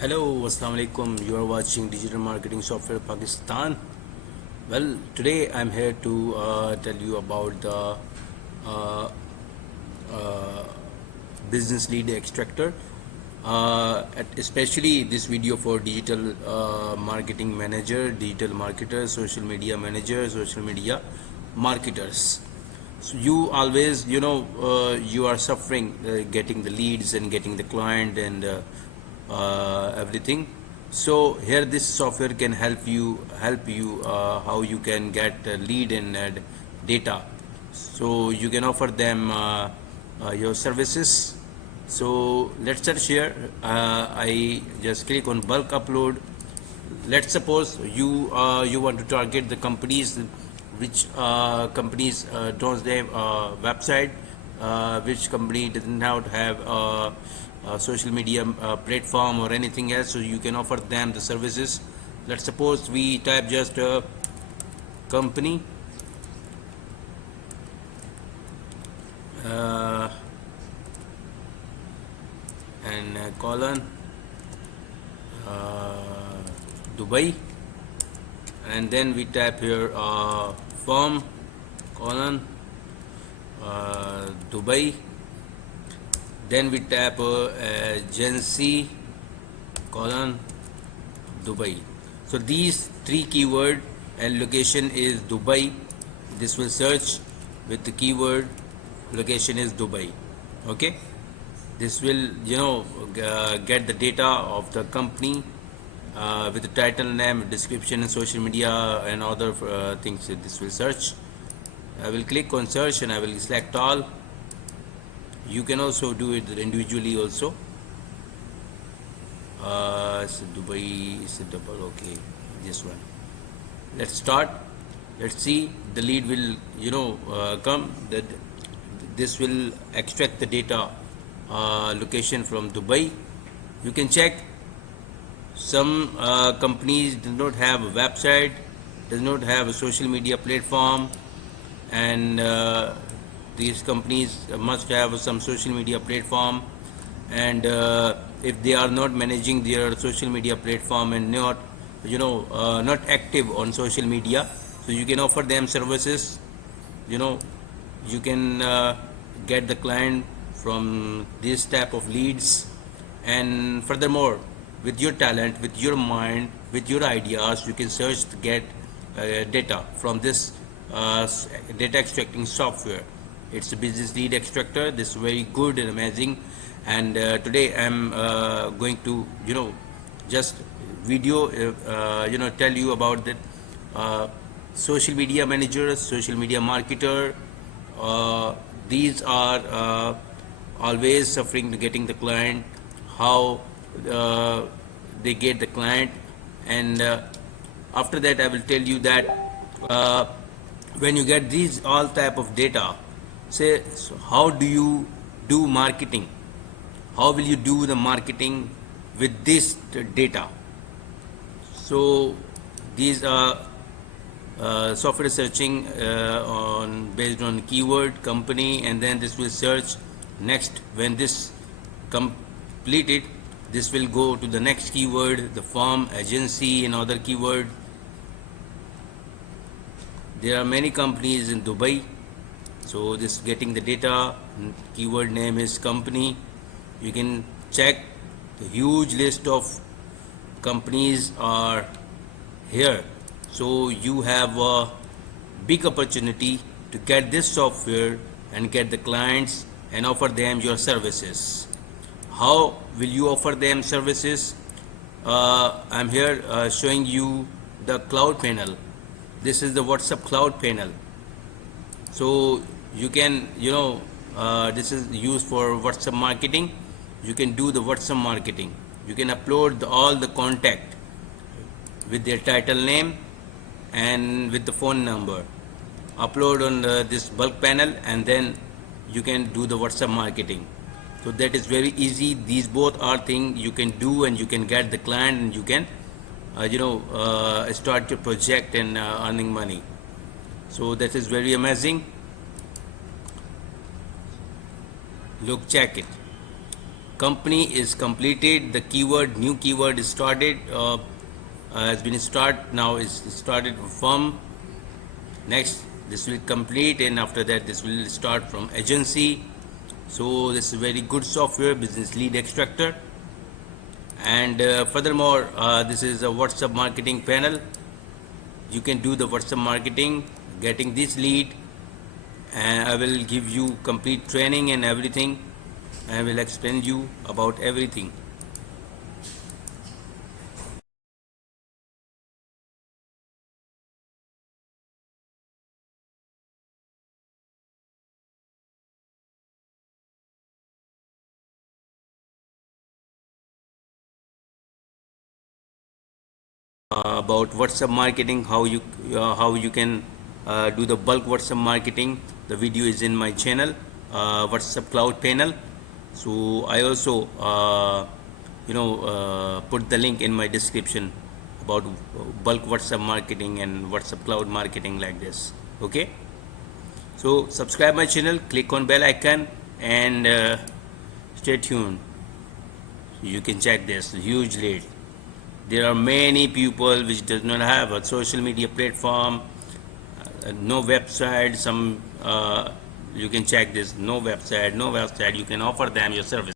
Hello, Assalamu alaikum. You are watching Digital Marketing Software Pakistan. Well, today I'm here to tell you about the uh, uh, business lead extractor, especially this video for digital marketing manager, digital marketer, social media manager, social media marketers. So you always, you are suffering getting the leads and getting the client and everything. So here this software can help you how you can get lead and data. So you can offer them your services. So let's search here. I just click on bulk upload. Let's suppose you want to target the companies which companies don't have a website, which company doesn't not have a social media platform or anything else, so you can offer them the services. Let's suppose we type just a company, uh, and colon Dubai, and then we type here firm colon Dubai, then we tap agency colon Dubai. So these three keyword and location is Dubai. This will search with the keyword location is Dubai. Okay, this will get the data of the company with the title, name, description, and social media and other things. This will search. I will click on search and I will select all. You can also do it individually also. So Dubai is a double. Okay, this one. Let's start. Let's see. The lead will come. That this will extract the data location from Dubai. You can check. Some companies do not have a website, does not have a social media platform, and these companies must have some social media platform. And if they are not managing their social media platform and not not active on social media, so you can offer them services. You can get the client from this type of leads. And furthermore, with your talent, with your mind, with your ideas, you can search to get data from this data extracting software. It's a business lead extractor. This is very good and amazing. And today I'm going to just video tell you about the social media manager, social media marketer. These are always suffering to getting the client, how they get the client. And after that I will tell you that when you get these all type of data, say, so how do you do marketing, how will you do the marketing with this data. So these are software searching on based on keyword company, and then this will search next. When this completed, this will go to the next keyword, the firm, agency, and other keyword. There are many companies in Dubai, so this getting the data. Keyword name is company. You can check the huge list of companies are here. So you have a big opportunity to get this software and get the clients and offer them your services. How will you offer them services? I'm here showing you the cloud panel. This is the WhatsApp cloud panel. So you can this is used for WhatsApp marketing. You can do the WhatsApp marketing. You can upload all the contact with their title name and with the phone number. Upload on this bulk panel, and then you can do the WhatsApp marketing. So that is very easy. These both are things you can do, and you can get the client, and you can start your project and earning money. So that is very amazing. Look, check it. company is completed, the keyword, new keyword is started, has been now is started from. Next, this will complete, and after that this will start from agency. So this is very good software, business lead extractor. And furthermore, this is a WhatsApp marketing panel. You can do the WhatsApp marketing, getting this lead, and I will give you complete training and everything. I will explain you about everything. About WhatsApp marketing, how you can do the bulk WhatsApp marketing. The video is in my channel, WhatsApp Cloud Panel. So I also put the link in my description about bulk WhatsApp marketing and WhatsApp Cloud marketing like this. Okay. So subscribe my channel, click on bell icon, and stay tuned. You can check this huge lead. There are many people which does not have a social media platform, no website. You can check this, no website. You can offer them your service.